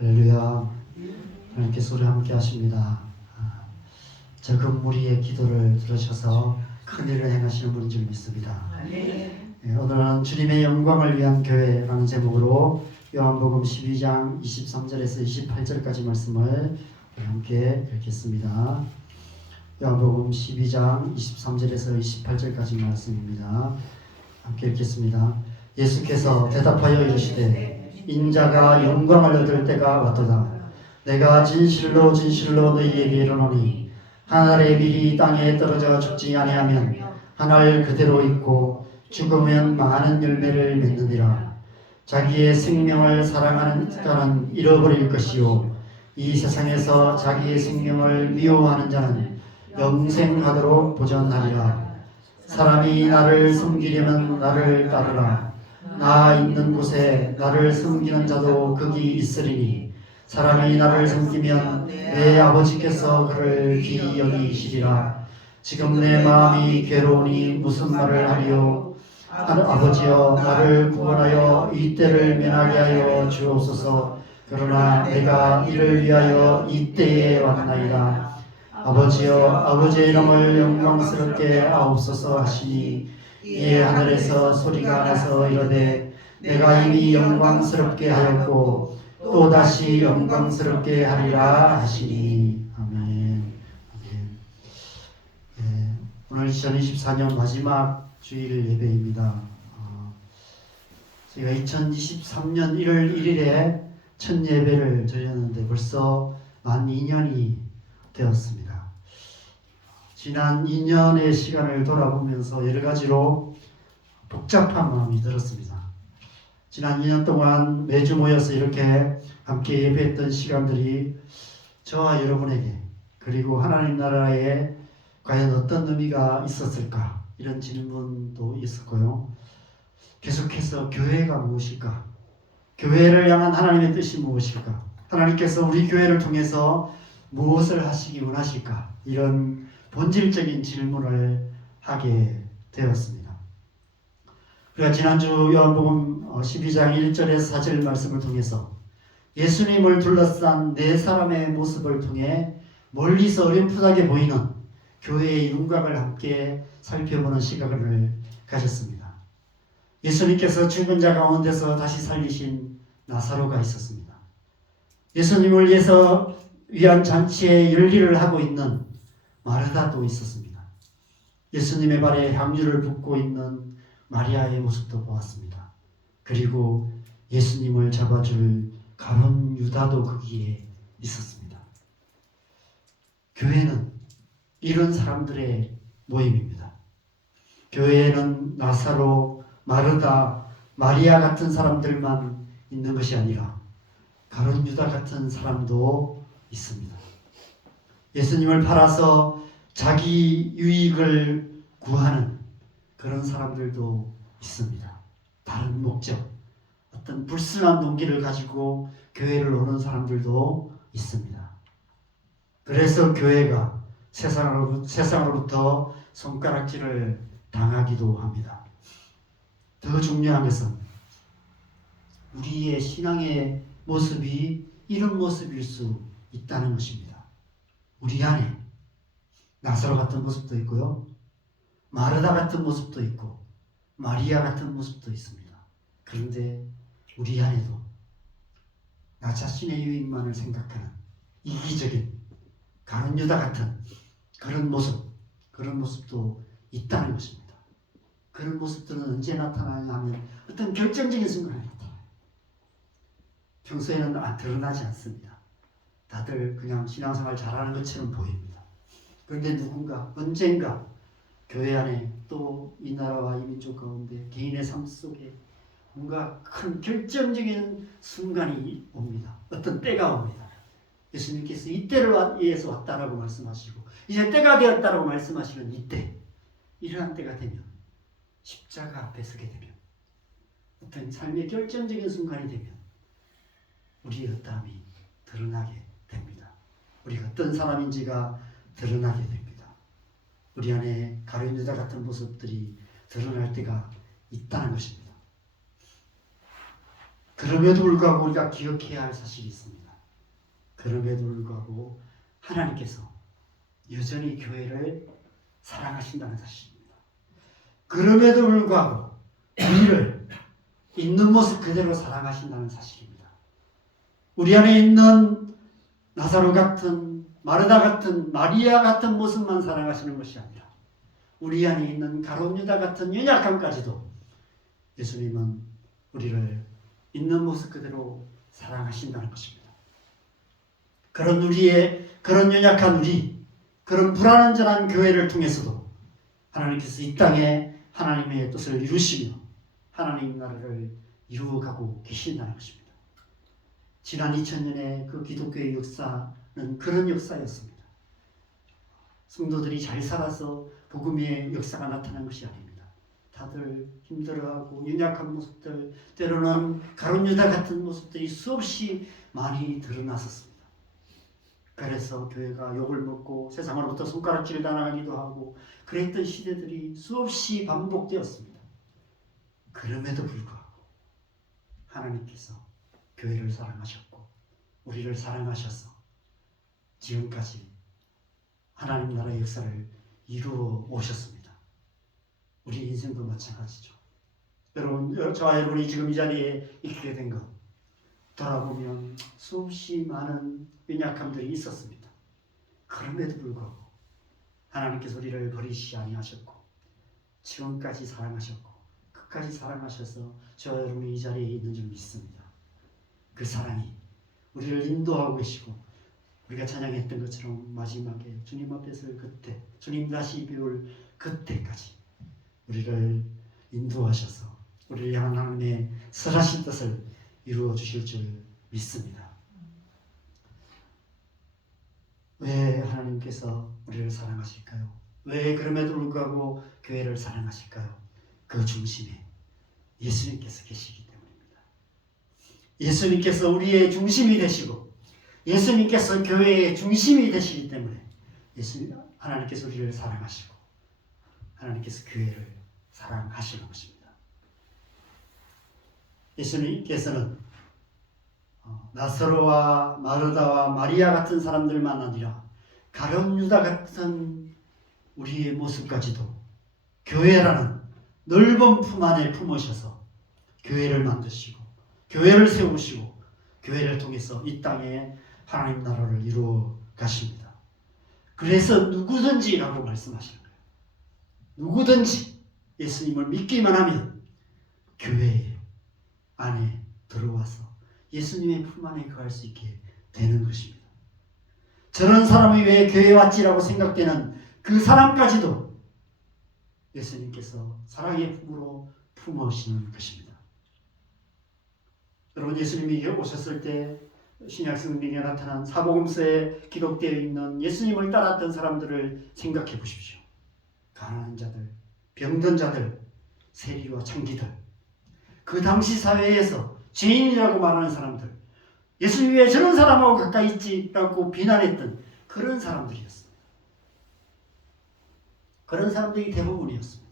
할렐루야. 하나님께서 우리 함께 하십니다. 적은 무리의 기도를 들으셔서 큰일을 행하시는 분인 줄 믿습니다. 오늘은 주님의 영광을 위한 교회라는 제목으로 요한복음 12장 23절에서 28절까지 말씀을 함께 읽겠습니다. 요한복음 12장 23절에서 28절까지 말씀입니다. 함께 읽겠습니다. 예수께서 대답하여 이르시되 인자가 영광을 얻을 때가 왔도다. 내가 진실로 진실로 너희에게 이르노니 한 알의 밀이 땅에 떨어져 죽지 아니하면 한 알 그대로 있고 죽으면 많은 열매를 맺느니라. 자기의 생명을 사랑하는 자는 잃어버릴 것이요 이 세상에서 자기의 생명을 미워하는 자는 영생하도록 보존하리라. 사람이 나를 섬기려면 나를 따르라. 나 있는 곳에 나를 섬기는 자도 거기 있으리니 사람이 나를 섬기면 내 아버지께서 그를 귀히 여기시리라. 지금 내 마음이 괴로우니 무슨 말을 하리요. 아버지여 나를 구원하여 이 때를 면하게 하여 주옵소서. 그러나 내가 이를 위하여 이 때에 왔나이다. 아버지여 아버지의 이름을 영광스럽게 하옵소서 하시니 이에 하늘에서 소리가 나서 이르되 내가 이미 영광스럽게 하였고 또다시 영광스럽게 하리라 하시니. 아멘. 오늘 2024년 마지막 주일 예배입니다. 저희가 2023년 1월 1일에 첫 예배를 드렸는데 벌써 만 2년이 되었습니다. 지난 2년의 시간을 돌아보면서 여러 가지로 복잡한 마음이 들었습니다. 지난 2년 동안 매주 모여서 이렇게 함께 예배했던 시간들이 저와 여러분에게 그리고 하나님 나라에 과연 어떤 의미가 있었을까 이런 질문도 있었고요. 계속해서 교회가 무엇일까? 교회를 향한 하나님의 뜻이 무엇일까? 하나님께서 우리 교회를 통해서 무엇을 하시기 원하실까? 이런 본질적인 질문을 하게 되었습니다. 우리가 지난주 요한복음 12장 1절에서 4절 말씀을 통해서 예수님을 둘러싼 네 사람의 모습을 통해 멀리서 어렴풋하게 보이는 교회의 윤곽을 함께 살펴보는 시간을 가졌습니다. 예수님께서 죽은 자 가운데서 다시 살리신 나사로가 있었습니다. 예수님을 위한 잔치에 열일을 하고 있는 마르다도 있었습니다. 예수님의 발에 향유를 붓고 있는 마리아의 모습도 보았습니다. 그리고 예수님을 잡아줄 가룟 유다도 거기에 있었습니다. 교회는 이런 사람들의 모임입니다. 교회에는 나사로, 마르다, 마리아 같은 사람들만 있는 것이 아니라 가룟 유다 같은 사람도 있습니다. 예수님을 팔아서 자기 유익을 구하는 그런 사람들도 있습니다. 다른 목적, 어떤 불순한 동기를 가지고 교회를 오는 사람들도 있습니다. 그래서 교회가 세상으로부터 손가락질을 당하기도 합니다. 더 중요한 것은 우리의 신앙의 모습이 이런 모습일 수 있다는 것입니다. 우리 안에 나사로 같은 모습도 있고요. 마르다 같은 모습도 있고 마리아 같은 모습도 있습니다. 그런데 우리 안에도 나 자신의 유익만을 생각하는 이기적인 가룟 유다 같은 그런 모습도 있다는 것입니다. 그런 모습들은 언제 나타나냐 하면 어떤 결정적인 순간에 나타나요. 평소에는 드러나지 않습니다. 다들 그냥 신앙생활 잘하는 것처럼 보입니다. 그런데 누군가 언젠가 교회 안에 또 이 나라와 이 민족 가운데 개인의 삶 속에 뭔가 큰 결정적인 순간이 옵니다. 어떤 때가 옵니다. 예수님께서 이 때를 위해서 왔다라고 말씀하시고 이제 때가 되었다라고 말씀하시는 이때, 이러한 때가 되면 십자가 앞에 서게 되면 어떤 삶의 결정적인 순간이 되면 우리의 어떠함이 드러나게 됩니다. 우리가 어떤 사람인지가 드러나게 됩니다. 우리 안에 가룟 유다 같은 모습들이 드러날 때가 있다는 것입니다. 그럼에도 불구하고 우리가 기억해야 할 사실이 있습니다. 그럼에도 불구하고 하나님께서 여전히 교회를 사랑하신다는 사실입니다. 그럼에도 불구하고 우리를 있는 모습 그대로 사랑하신다는 사실입니다. 우리 안에 있는 나사로 같은, 마르다 같은, 마리아 같은 모습만 사랑하시는 것이 아니라 우리 안에 있는 가룟 유다 같은 연약함까지도 예수님은 우리를 있는 모습 그대로 사랑하신다는 것입니다. 그런 우리의, 그런 연약한 우리, 그런 불완전한 교회를 통해서도 하나님께서 이 땅에 하나님의 뜻을 이루시며 하나님 나라를 이루어가고 계신다는 것입니다. 지난 2000년의 그 기독교의 역사는 그런 역사였습니다. 성도들이 잘 살아서 복음의 역사가 나타난 것이 아닙니다. 다들 힘들어하고 연약한 모습들, 때로는 가룟 유다 같은 모습들이 수없이 많이 드러났었습니다. 그래서 교회가 욕을 먹고 세상으로부터 손가락질 당하기도 하고 그랬던 시대들이 수없이 반복되었습니다. 그럼에도 불구하고 하나님께서 교회를 사랑하셨고 우리를 사랑하셔서 지금까지 하나님 나라의 역사를 이루어 오셨습니다. 우리 인생도 마찬가지죠. 여러분, 저와 여러분이 지금 이 자리에 있게 된 것 돌아보면 수없이 많은 연약함들이 있었습니다. 그럼에도 불구하고 하나님께서 우리를 버리시지 아니하셨고 지금까지 사랑하셨고 끝까지 사랑하셔서 저와 여러분이 이 자리에 있는 줄 믿습니다. 그 사랑이 우리를 인도하고 계시고 우리가 찬양했던 것처럼 마지막에 주님 앞에 설 그때, 주님 다시 비올 그때까지 우리를 인도하셔서 우리를 향한 하나님의 선하신 뜻을 이루어 주실 줄 믿습니다. 왜 하나님께서 우리를 사랑하실까요? 왜 그럼에도 불구하고 교회를 사랑하실까요? 그 중심에 예수님께서 계시기 때문입니다. 예수님께서 우리의 중심이 되시고 예수님께서 교회의 중심이 되시기 때문에 하나님께서 우리를 사랑하시고 하나님께서 교회를 사랑하시는 것입니다. 예수님께서는 나사로와 마르다와 마리아 같은 사람들만 아니라 가룟 유다 같은 우리의 모습까지도 교회라는 넓은 품 안에 품으셔서 교회를 만드시고 교회를 세우시고 교회를 통해서 이 땅에 하나님 나라를 이루어 가십니다. 그래서 누구든지라고 말씀하시는 거예요. 누구든지 예수님을 믿기만 하면 교회 안에 들어와서 예수님의 품 안에 거할 수 있게 되는 것입니다. 저런 사람이 왜 교회에 왔지라고 생각되는 그 사람까지도 예수님께서 사랑의 품으로 품으시는 것입니다. 여러분, 예수님이 오셨을 때 신약 성경에 나타난 사복음서에 기록되어 있는 예수님을 따랐던 사람들을 생각해 보십시오. 가난한 자들, 병든 자들, 세리와 창기들, 그 당시 사회에서 죄인이라고 말하는 사람들, 예수님 왜 저런 사람하고 가까이 있지라고 비난했던 그런 사람들이었습니다. 그런 사람들이 대부분이었습니다.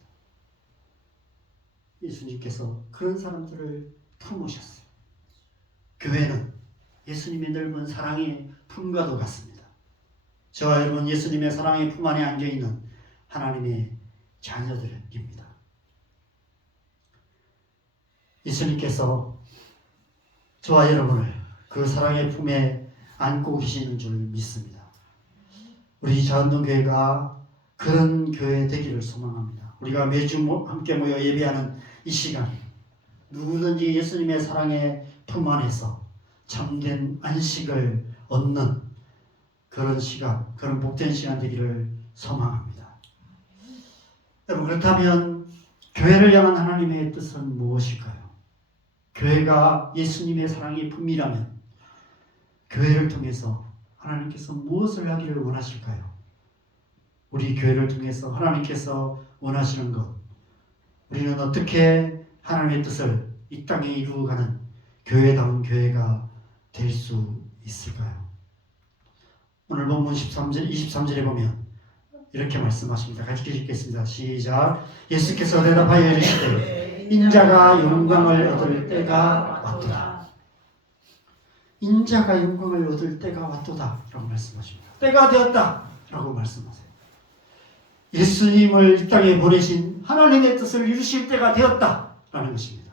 예수님께서 그런 사람들을 품으셨어요. 교회는 예수님의 넓은 사랑의 품과도 같습니다. 저와 여러분 예수님의 사랑의 품 안에 안겨있는 하나님의 자녀들입니다. 예수님께서 저와 여러분을 그 사랑의 품에 안고 계시는 줄 믿습니다. 우리 자원동교회가 그런 교회 되기를 소망합니다. 우리가 매주 함께 모여 예배하는 이 시간, 누구든지 예수님의 사랑의 품 안에서 참된 안식을 얻는 그런 시간, 그런 복된 시간 되기를 소망합니다. 여러분, 그렇다면 교회를 향한 하나님의 뜻은 무엇일까요? 교회가 예수님의 사랑의 품이라면 교회를 통해서 하나님께서 무엇을 하기를 원하실까요? 우리 교회를 통해서 하나님께서 원하시는 것, 우리는 어떻게 하나님의 뜻을 이 땅에 이루어가는 교회다운 교회가 될 수 있을까요? 오늘 본문 23절에 보면 이렇게 말씀하십니다. 같이 읽겠습니다. 시작. 예수께서 대답하여 이르시되 인자가 영광을 얻을 때가 왔도다. 인자가 영광을 얻을 때가 왔도다 라고 말씀하십니다. 때가 되었다 라고 말씀하세요. 예수님을 이 땅에 보내신 하나님의 뜻을 이루실 때가 되었다 라는 것입니다.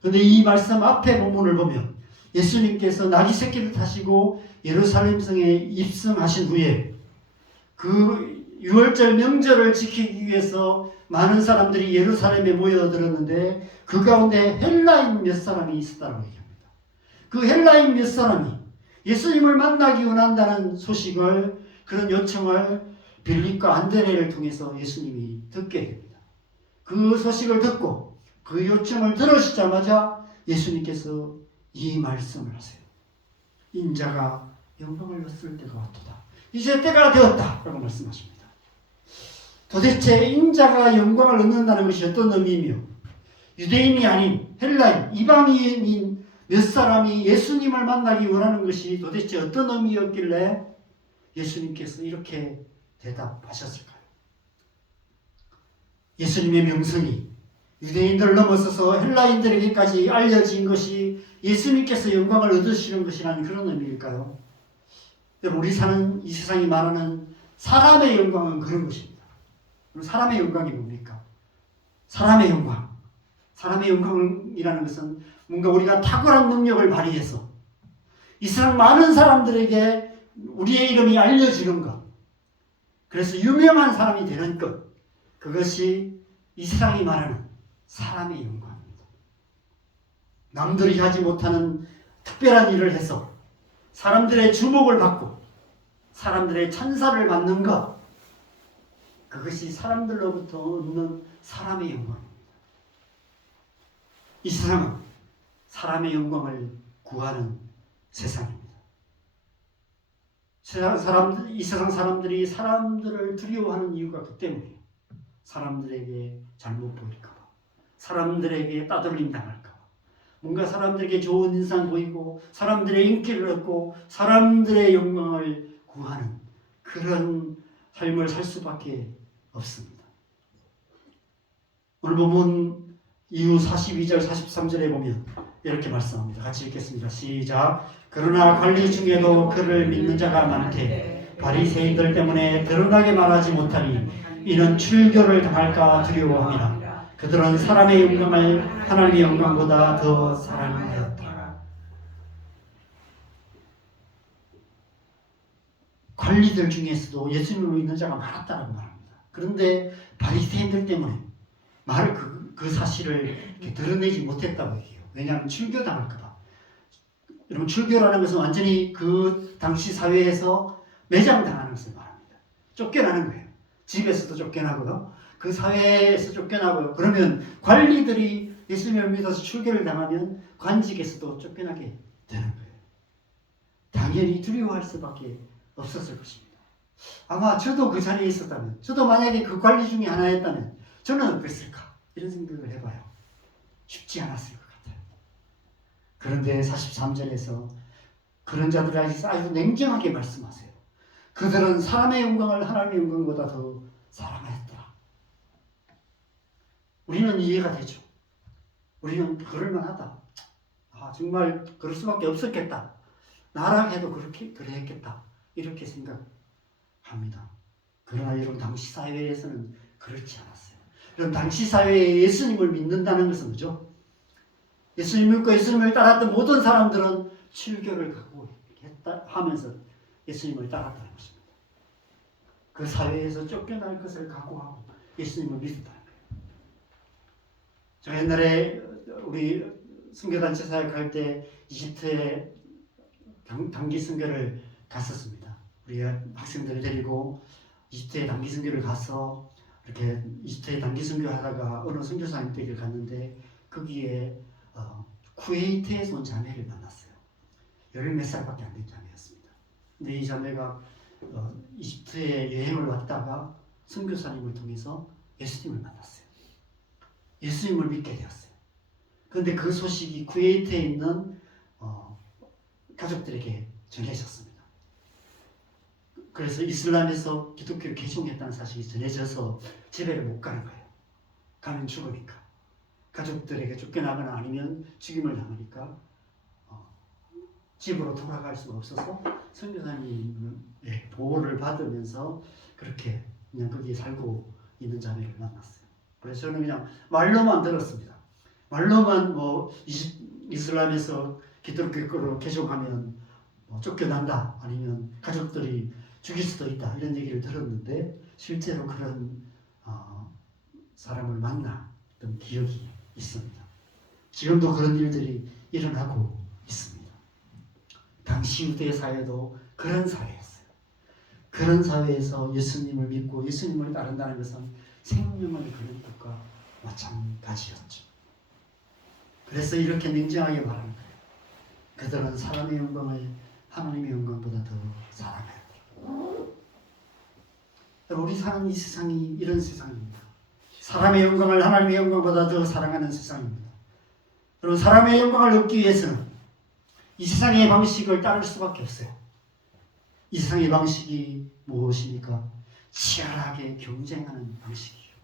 그런데 이 말씀 앞에 본문을 보면 예수님께서 나귀 새끼를 타시고 예루살렘 성에 입성하신 후에 그 유월절 명절을 지키기 위해서 많은 사람들이 예루살렘에 모여들었는데 그 가운데 헬라인 몇 사람이 있었다고 얘기합니다. 그 헬라인 몇 사람이 예수님을 만나기 원한다는 소식을, 그런 요청을 빌립과 안드레를 통해서 예수님이 듣게 됩니다. 그 소식을 듣고 그 요청을 들으시자마자 예수님께서 이 말씀을 하세요. 인자가 영광을 얻을 때가 왔도다. 이제 때가 되었다 라고 말씀하십니다. 도대체 인자가 영광을 얻는다는 것이 어떤 의미이며 유대인이 아닌 헬라인, 이방인인 몇 사람이 예수님을 만나기 원하는 것이 도대체 어떤 의미였길래 예수님께서 이렇게 대답하셨을까요? 예수님의 명성이 유대인들을 넘어서서 헬라인들에게까지 알려진 것이 예수님께서 영광을 얻으시는 것이라는 그런 의미일까요? 우리 사는 이 세상이 말하는 사람의 영광은 그런 것입니다. 사람의 영광이 뭡니까? 사람의 영광. 사람의 영광이라는 것은 뭔가 우리가 탁월한 능력을 발휘해서 이 세상 많은 사람들에게 우리의 이름이 알려지는 것, 그래서 유명한 사람이 되는 것, 그것이 이 세상이 말하는 사람의 영광입니다. 남들이 하지 못하는 특별한 일을 해서 사람들의 주목을 받고 사람들의 찬사를 받는 것, 그것이 사람들로부터 얻는 사람의 영광입니다. 이 세상은 사람의 영광을 구하는 세상입니다. 이 세상 사람들이 사람들을 두려워하는 이유가 그 때문이에요. 사람들에게 잘못 보일까봐, 사람들에게 따돌림 당할까봐, 뭔가 사람들에게 좋은 인상 보이고 사람들의 인기를 얻고 사람들의 영광을 구하는 그런 삶을 살 수밖에 없습니다. 오늘 본문 이후 42절 43절에 보면 이렇게 말씀합니다. 같이 읽겠습니다. 시작. 그러나 관리 중에도 그를 믿는 자가 많되 바리새인들 때문에 드러나게 말하지 못하니 이는 출교를 당할까 두려워함이라. 그들은 사람의 영광을 하나님의 영광보다 더 사랑하였다. 관리들 중에서도 예수님을 믿는 자가 많았다고 말합니다. 그런데 바리새인들 때문에 그 사실을 드러내지 못했다고 얘기해요. 왜냐하면 출교당할까봐. 여러분, 출교라는 것은 완전히 그 당시 사회에서 매장당하는 것을 말합니다. 쫓겨나는 거예요. 집에서도 쫓겨나고요. 그 사회에서 쫓겨나고요. 그러면 관리들이 예수님을 믿어서 출교를 당하면 관직에서도 쫓겨나게 되는 거예요. 당연히 두려워할 수밖에 없었을 것입니다. 아마 저도 그 자리에 있었다면, 저도 만약에 그 관리 중에 하나였다면 저는 어땠을까? 이런 생각을 해봐요. 쉽지 않았을 것 같아요. 그런데 43절에서 그런 자들에게 아주 냉정하게 말씀하세요. 그들은 사람의 영광을 하나님의 영광보다 더 사랑하였더라. 우리는 이해가 되죠. 우리는 그럴만하다. 정말 그럴 수밖에 없었겠다. 나라 해도 그랬겠다. 이렇게 생각합니다. 그러나 여러분, 당시 사회에서는 그렇지 않았어요. 그럼 당시 사회에 예수님을 믿는다는 것은 뭐죠? 예수님을 믿고 예수님을 따랐던 모든 사람들은 출교를 각오했다 하면서 예수님을 따랐다는 것입니다. 그 사회에서 쫓겨날 것을 각오하고 예수님을 믿었다는 거예요. 저 옛날에 우리 선교단체 사역할 때 이집트에 단기 선교를 갔었습니다. 우리 학생들을 데리고 이집트에 단기 선교를 가서 이렇게 이집트에 단기 선교하다가 어느 선교사님 댁을 갔는데 거기에 쿠웨이트에서 온 자매를 만났어요. 10몇 살밖에 안 된 자매였습니다. 근데 이 자매가 이집트에 여행을 왔다가 선교사님을 통해서 예수님을 만났어요. 예수님을 믿게 되었어요. 그런데 그 소식이 쿠웨이트에 있는 가족들에게 전해졌습니다. 그래서 이슬람에서 기독교를 개종했다는 사실이 전해져서 집에를 못 가는 거예요. 가면 죽으니까. 가족들에게 쫓겨나거나 아니면 죽임을 당하니까 집으로 돌아갈 수가 없어서 선교사님의 보호를 받으면서 그렇게 그냥 거기 살고 있는 자매를 만났어요. 그래서 저는 그냥 말로만 들었습니다. 말로만 이슬람에서 기독교로 개종하면 쫓겨난다, 아니면 가족들이 죽일 수도 있다, 이런 얘기를 들었는데 실제로 그런 사람을 만났던 기억이 있습니다. 지금도 그런 일들이 일어나고 있습니다. 당시 유대 사회도 그런 사회였어요. 그런 사회에서 예수님을 믿고 예수님을 따른다는 것은 생명을 거는 것과 마찬가지였죠. 그래서 이렇게 냉정하게 말하는 거예요. 그들은 사람의 영광을 하나님의 영광보다 더 사랑해야 돼요. 우리 사는 이 세상이 이런 세상입니다. 사람의 영광을 하나님의 영광보다 더 사랑하는 세상입니다. 여러분, 사람의 영광을 얻기 위해서는 이 세상의 방식을 따를 수밖에 없어요. 이 세상의 방식이 무엇입니까? 치열하게 경쟁하는 방식이에요.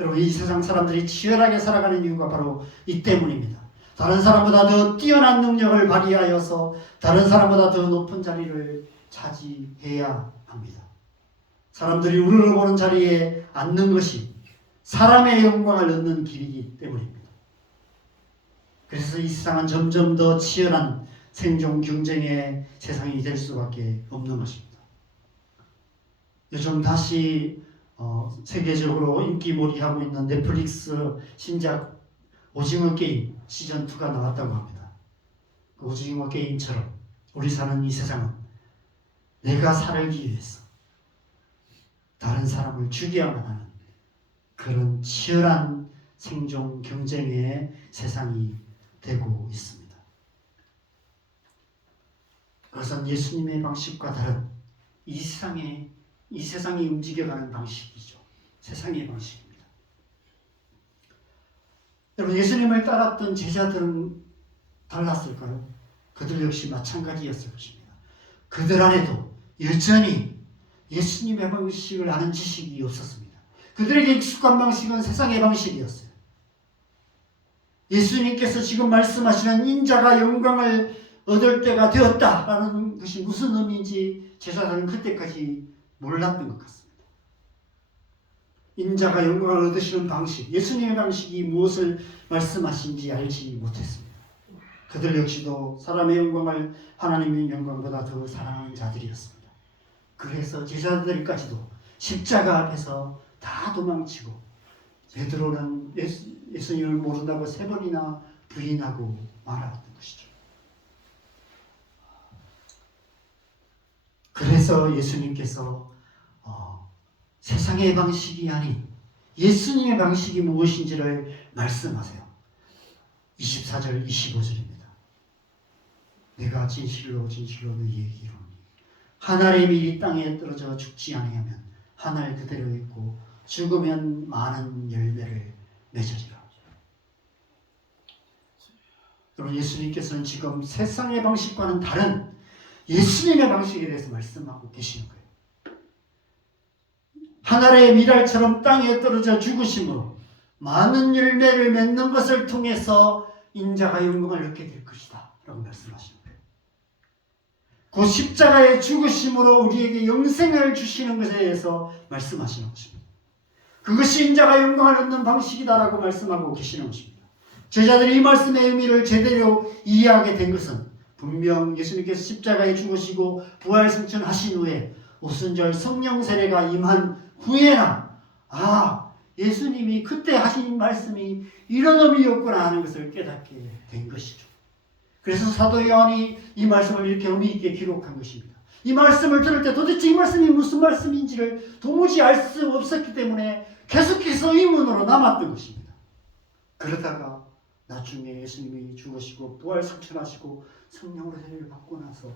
여러분, 이 세상 사람들이 치열하게 살아가는 이유가 바로 이 때문입니다. 다른 사람보다 더 뛰어난 능력을 발휘하여서 다른 사람보다 더 높은 자리를 차지해야 합니다. 사람들이 우러러보는 자리에 앉는 것이 사람의 영광을 얻는 길이기 때문입니다. 그래서 이 세상은 점점 더 치열한 생존 경쟁의 세상이 될 수밖에 없는 것입니다. 요즘 다시 세계적으로 인기몰이하고 있는 넷플릭스 신작 오징어 게임 시즌2가 나왔다고 합니다. 그 오징어 게임처럼 우리 사는 이 세상은 내가 살기 위해서 다른 사람을 죽여야만 하는 그런 치열한 생존 경쟁의 세상이 되고 있습니다. 그것은 예수님의 방식과 다른 이 세상이 움직여가는 방식이죠. 세상의 방식입니다. 여러분, 예수님을 따랐던 제자들은 달랐을까요? 그들 역시 마찬가지였을 것입니다. 그들 안에도 여전히 예수님의 방식을 아는 지식이 없었습니다. 그들에게 익숙한 방식은 세상의 방식이었어요. 예수님께서 지금 말씀하시는 인자가 영광을 얻을 때가 되었다라는 것이 무슨 의미인지 제자들은 그때까지 몰랐던 것 같습니다. 인자가 영광을 얻으시는 방식, 예수님의 방식이 무엇을 말씀하신지 알지 못했습니다. 그들 역시도 사람의 영광을 하나님의 영광보다 더 사랑하는 자들이었습니다. 그래서 제자들까지도 십자가 앞에서 다 도망치고 베드로는 예수님을 모른다고 3번이나 부인하고 말았던 것이죠. 그래서 예수님께서 세상의 방식이 아닌 예수님의 방식이 무엇인지를 말씀하세요. 24절 25절입니다. 내가 진실로 진실로 너희에게 이르노니 한 알의 밀이 땅에 떨어져 죽지 아니하면 한 알 그대로 있고 죽으면 많은 열매를 맺으리라. 여러분, 예수님께서는 지금 세상의 방식과는 다른 예수님의 방식에 대해서 말씀하고 계시는 거예요. 하늘의 밀알처럼 땅에 떨어져 죽으심으로 많은 열매를 맺는 것을 통해서 인자가 영광을 얻게 될 것이다 라고 말씀하시는 거예요. 그 십자가의 죽으심으로 우리에게 영생을 주시는 것에 대해서 말씀하시는 것입니다. 그것이 인자가 영광을 얻는 방식이다라고 말씀하고 계시는 것입니다. 제자들이 이 말씀의 의미를 제대로 이해하게 된 것은 분명 예수님께서 십자가에 죽으시고 부활 승천하신 후에 오순절 성령 세례가 임한 후에나 예수님이 그때 하신 말씀이 이런 의미였구나 하는 것을 깨닫게 된 것이죠. 그래서 사도 요한이 이 말씀을 이렇게 의미 있게 기록한 것입니다. 이 말씀을 들을 때 도대체 이 말씀이 무슨 말씀인지를 도무지 알 수 없었기 때문에 계속해서 의문으로 남았던 것입니다. 그러다가 나중에 예수님이 죽으시고 부활 승천하시고 성령으로 세례를 받고 나서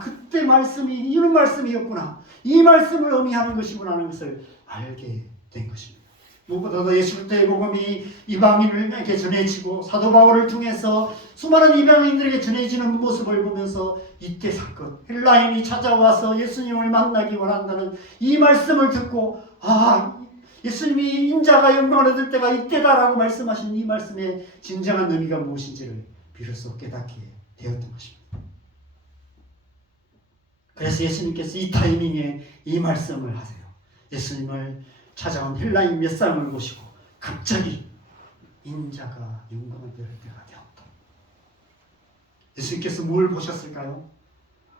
그때 말씀이 이런 말씀이었구나, 이 말씀을 의미하는 것이구나 하는 것을 알게 된 것입니다. 무엇보다도 예수 그리스도의 복음이 이방인에게 전해지고 사도 바울을 통해서 수많은 이방인들에게 전해지는 모습을 보면서 이때 사건, 헬라인이 찾아와서 예수님을 만나기 원한다는 이 말씀을 듣고 예수님이 인자가 영광을 얻을 때가 이때다라고 말씀하신 이 말씀의 진정한 의미가 무엇인지를 비로소 깨닫게 되었던 것입니다. 그래서 예수님께서 이 타이밍에 이 말씀을 하세요. 예수님을 찾아온 헬라인 몇 사람을 보시고 갑자기 인자가 영광을 받을 때가 되었다. 예수님께서 뭘 보셨을까요?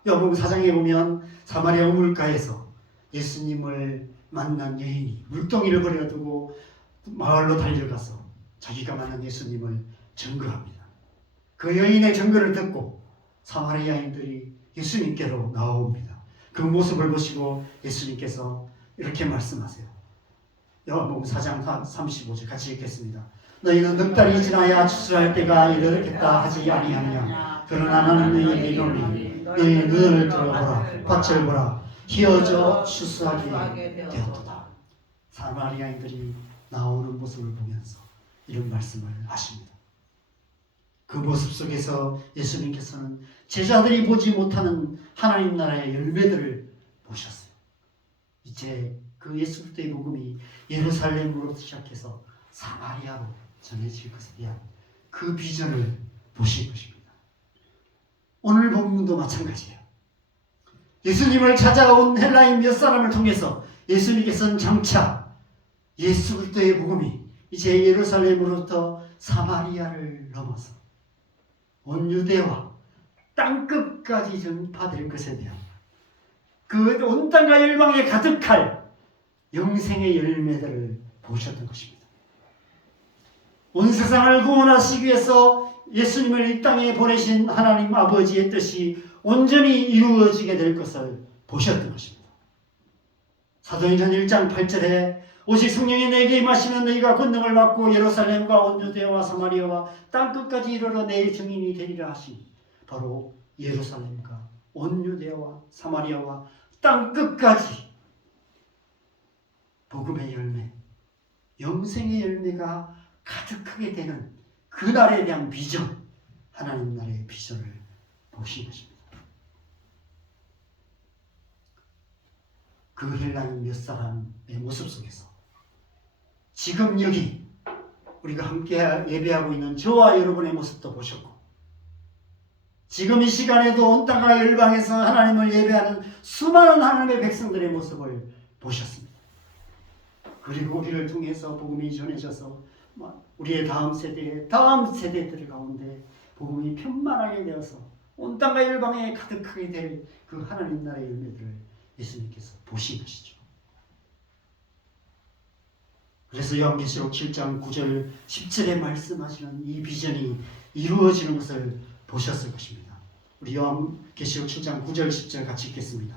요한복음 4장에 보면 사마리아 우물가에서 예수님을 만난 여인이 물동이를 버려두고 마을로 달려가서 자기가 만난 예수님을 증거합니다. 그 여인의 증거를 듣고 사마리아인들이 예수님께로 나옵니다. 그 모습을 보시고 예수님께서 이렇게 말씀하세요. 요한복음 4장 35절 같이 읽겠습니다. 너희는 넉 달이 지나야 추수할 때가 이르겠다 하지 아니하느냐. 그러나 나는 너희에게 이르노니 너희 눈을 들어보라. 밭을 보라. 희어져 추수하게 되었도다. 사마리아인들이 나오는 모습을 보면서 이런 말씀을 하십니다. 그 모습 속에서 예수님께서는 제자들이 보지 못하는 하나님 나라의 열매들을 보셨어요. 이제 그 예수 그리스도의 복음이 예루살렘으로 시작해서 사마리아로 전해질 것에 대한 그 비전을 보신 것입니다. 오늘 본문도 마찬가지예요. 예수님을 찾아온 헬라인 몇 사람을 통해서 예수님께서는 장차 예수 그리스도의 복음이 이제 예루살렘으로부터 사마리아를 넘어서 온 유대와 땅끝까지 전파될 것에 대한 그 온 땅과 열방에 가득할 영생의 열매들을 보셨던 것입니다. 온 세상을 구원하시기 위해서 예수님을 이 땅에 보내신 하나님 아버지의 뜻이 온전히 이루어지게 될 것을 보셨던 것입니다. 사도행전 1장 8절에 오직 성령이 내게 임하시면 너희가 권능을 받고 예루살렘과 온 유대와 사마리아와 땅끝까지 이르러 내 증인이 되리라 하시니 바로 예루살렘과 온 유대와 사마리아와 땅끝까지 복음의 열매, 영생의 열매가 가득하게 되는 그날에 대한 비전, 하나님 나라의 비전을 보신 것입니다. 그 헬라인 몇 사람의 모습 속에서 지금 여기 우리가 함께 예배하고 있는 저와 여러분의 모습도 보셨고 지금 이 시간에도 온 땅과 열방에서 하나님을 예배하는 수많은 하나님의 백성들의 모습을 보셨습니다. 그리고 우리를 통해서 복음이 전해져서 우리의 다음 세대들 가운데 복음이 편만하게 되어서 온 땅과 열방에 가득하게 될 그 하나님 나라의 열매들을 예수님께서 보신 것이죠. 그래서 요한계시록 7장 9절 10절에 말씀하시는 이 비전이 이루어지는 것을 보셨을 것입니다. 우리 요한계시록 7장 9절 10절 같이 읽겠습니다.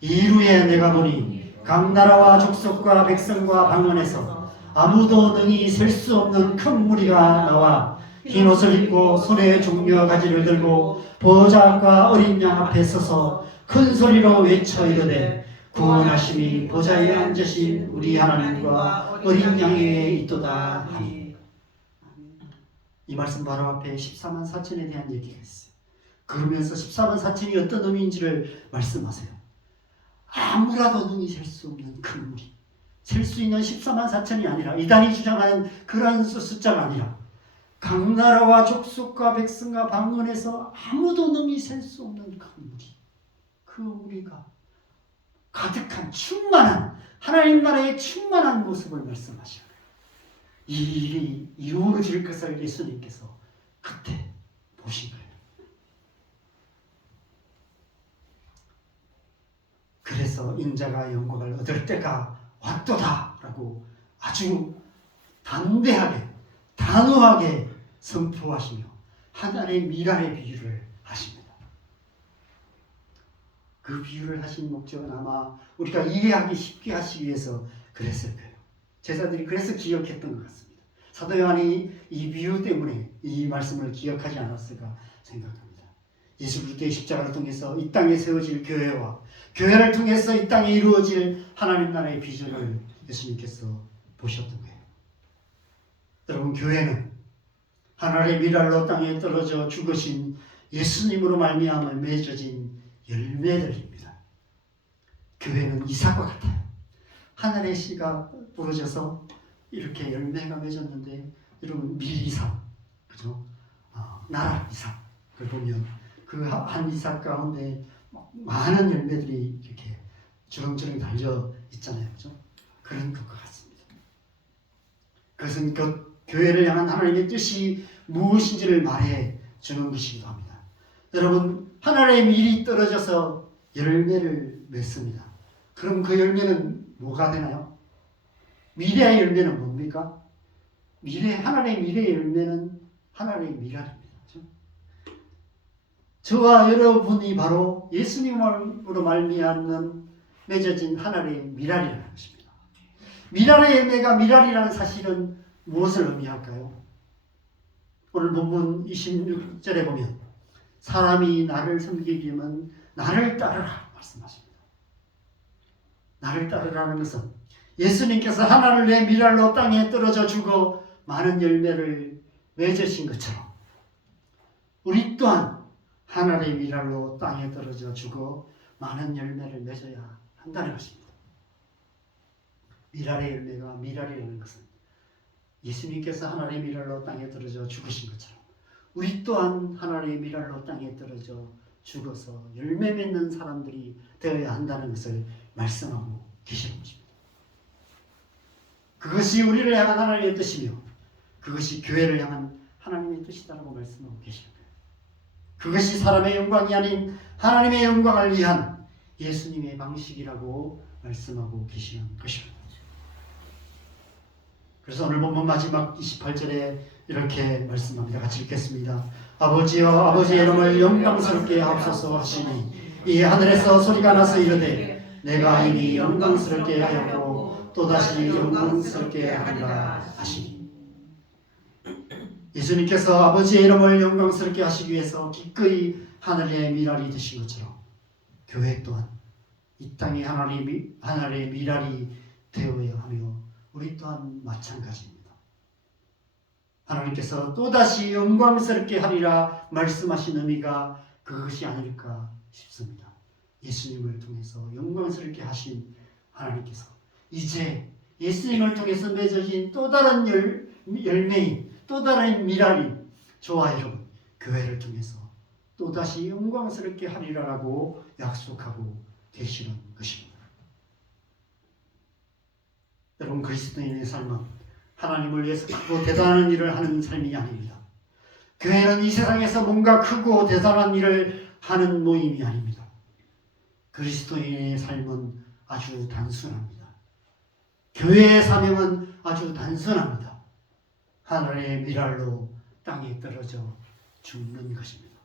이후에 내가 보니 각 나라와 족속과 백성과 방언에서 아무도 능히 셀 수 없는 큰 무리가 나와 흰 옷을 입고 손에 종려와 가지를 들고 보호자 앞과 어린 양 앞에 서서 큰 소리로 외쳐 이르되 구원하심이 보좌에 앉으신 우리 하나님과 어린 양에게 있도다 하니. 이 말씀 바로 앞에 14만 4천에 대한 얘기가 있어요. 그러면서 14만 4천이 어떤 의미인지를 말씀하세요. 아무라도 능히 셀 수 없는 큰 무리, 셀 수 있는 14만 4천이 아니라 이단이 주장하는 그런 숫자가 아니라 각 나라와 족속과 백성과 방언에서 아무도 능히 셀 수 없는 큰 무리, 그 무리가 가득한 충만한 하나님 나라의 충만한 모습을 말씀하셔요. 이 일이 이루어질 것을 예수님께서 그때 보신 거예요. 그래서 인자가 영광을 얻을 때가 왔도다 라고 아주 담대하게 단호하게 선포하시며 하나님의 미랄의 비유를 하십니다. 그 비유를 하신 목적은 아마 우리가 이해하기 쉽게 하시기 위해서 그랬을 거예요. 제자들이 그래서 기억했던 것 같습니다. 사도 요한이 이 비유 때문에 이 말씀을 기억하지 않았을까 생각합니다. 예수 그리스도의 십자가를 통해서 이 땅에 세워질 교회와 교회를 통해서 이 땅에 이루어질 하나님 나라의 비전을 예수님께서 보셨던 거예요. 여러분, 교회는 하나님의 미랄로 땅에 떨어져 죽으신 예수님으로 말미암아 맺어진 열매들입니다. 교회는 이삭과 같아요. 하늘의 씨가 부러져서 이렇게 열매가 맺었는데, 여러분 밀이삭, 그죠? 나라 이삭을 보면 그 한 이삭 가운데 많은 열매들이 이렇게 주렁주렁 달려 있잖아요. 그죠? 그런 것과 같습니다. 그것은 그 교회를 향한 하나님의 뜻이 무엇인지를 말해 주는 것이기도 합니다. 여러분, 하나님의 밀이 떨어져서 열매를 맺습니다. 그럼 그 열매는 뭐가 되나요? 미래의 열매는 뭡니까? 하나님의 미래의 열매는 하나님의 미랄입니다. 그렇죠? 저와 여러분이 바로 예수님으로 말미암는 맺어진 하나님의 미랄이라는 것입니다. 미랄의 열매가 미랄이라는 사실은 무엇을 의미할까요? 오늘 본문 26절에 보면 사람이 나를 섬기려면 나를 따르라 말씀하십니다. 나를 따르라는 것은 예수님께서 하나를 내 미랄로 땅에 떨어져 죽어 많은 열매를 맺으신 것처럼 우리 또한 하나의 미랄로 땅에 떨어져 죽어 많은 열매를 맺어야 한다는 것입니다. 미랄의 열매가 미랄이라는 것은 예수님께서 하나의 미랄로 땅에 떨어져 죽으신 것처럼 우리 또한 하나의 미랄로 땅에 떨어져 죽어서 열매 맺는 사람들이 되어야 한다는 것을 말씀하고 계시는 것입니다. 그것이 우리를 향한 하나님의 뜻이며 그것이 교회를 향한 하나님의 뜻이다라고 말씀하고 계시는 거예요. 그것이 사람의 영광이 아닌 하나님의 영광을 위한 예수님의 방식이라고 말씀하고 계시는 것입니다. 그래서 오늘 본문 마지막 28절에 이렇게 말씀합니다. 같이 읽겠습니다. 아버지여 아버지의 이름을 영광스럽게 하옵소서 하시니 이 하늘에서 소리가 나서 이르되 내가 이미 영광스럽게 하였고 또다시 영광스럽게 하리라 하시니 예수님께서 아버지의 이름을 영광스럽게 하시기 위해서 기꺼이 하늘의 미랄이 되신 것처럼 교회 또한 이 땅에 하나님의 미랄이 되어야 하며 우리 또한 마찬가지입니다. 하나님께서 또다시 영광스럽게 하리라 말씀하신 의미가 그것이 아닐까 싶습니다. 예수님을 통해서 영광스럽게 하신 하나님께서 이제 예수님을 통해서 맺어진 또 다른 열매인 또 다른 미랄인 저와 여러분 교회를 통해서 또다시 영광스럽게 하리라라고 약속하고 계시는 것입니다. 여러분 그리스도인의 삶은 하나님을 위해서 크고 대단한 일을 하는 삶이 아닙니다. 교회는 이 세상에서 뭔가 크고 대단한 일을 하는 모임이 아닙니다. 그리스도인의 삶은 아주 단순합니다. 교회의 사명은 아주 단순합니다. 하늘의 미랄로 땅에 떨어져 죽는 것입니다.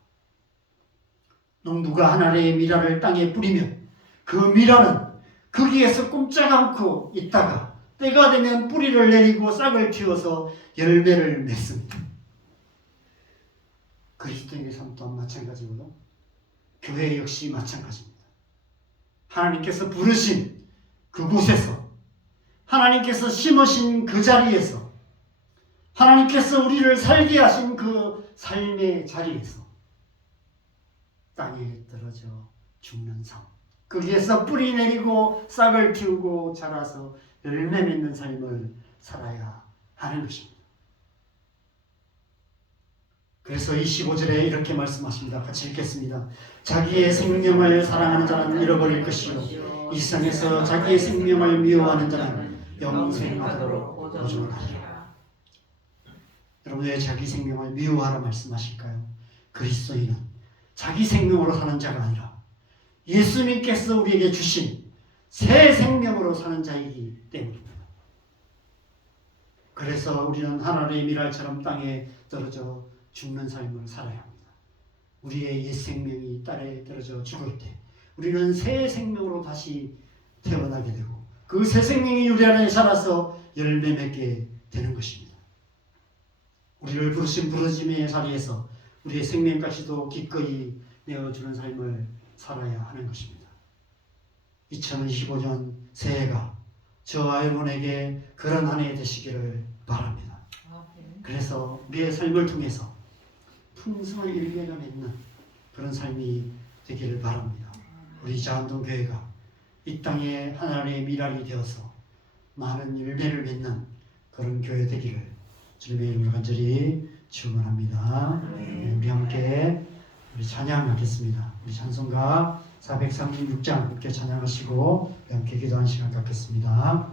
농부가 하늘의 미랄을 땅에 뿌리면 그 미랄은 거기에서 꼼짝 않고 있다가 때가 되면 뿌리를 내리고 싹을 틔워서 열매를 맺습니다. 그리스도인의 삶 또한 마찬가지고요. 교회 역시 마찬가지입니다. 하나님께서 부르신 그곳에서 하나님께서 심으신 그 자리에서 하나님께서 우리를 살게 하신 그 삶의 자리에서 땅에 떨어져 죽는 삶 거기에서 뿌리 내리고 싹을 틔우고 자라서 열매 맺는 삶을 살아야 하는 것입니다. 그래서 25절에 이렇게 말씀하십니다. 같이 읽겠습니다. 자기의 생명을 사랑하는 자는 잃어버릴 것이요 이 세상에서 자기의 생명을 미워하는 자는 영생하도록 보존하리라. 여러분 왜 자기 생명을 미워하라 말씀하실까요? 그리스도인은 자기 생명으로 사는 자가 아니라 예수님께서 우리에게 주신 새 생명으로 사는 자이기 때문입니다. 그래서 우리는 하나님의 미랄처럼 땅에 떨어져 죽는 삶을 살아야 합니다. 우리의 옛 생명이 땅에 떨어져 죽을 때 우리는 새 생명으로 다시 태어나게 되고 그 새 생명이 우리 안에 자라서 열매 맺게 되는 것입니다. 우리를 부르신 부르심의 자리에서 우리의 생명까지도 기꺼이 내어주는 삶을 살아야 하는 것입니다. 2025년 새해가 저와 여러분에게 그런 한 해 되시기를 바랍니다. 그래서 우리의 삶을 통해서 풍성한 열매가 맺는 그런 삶이 되기를 바랍니다. 우리 자한동교회가 이 땅에 하나님의 미랄이 되어서 많은 열매를 맺는 그런 교회 되기를 주님의 이름으로 간절히 축원합니다. 네, 우리 함께 우리 찬양하겠습니다. 우리 찬송가 436장 함께 찬양하시고 함께 기도하는 시간 갖겠습니다.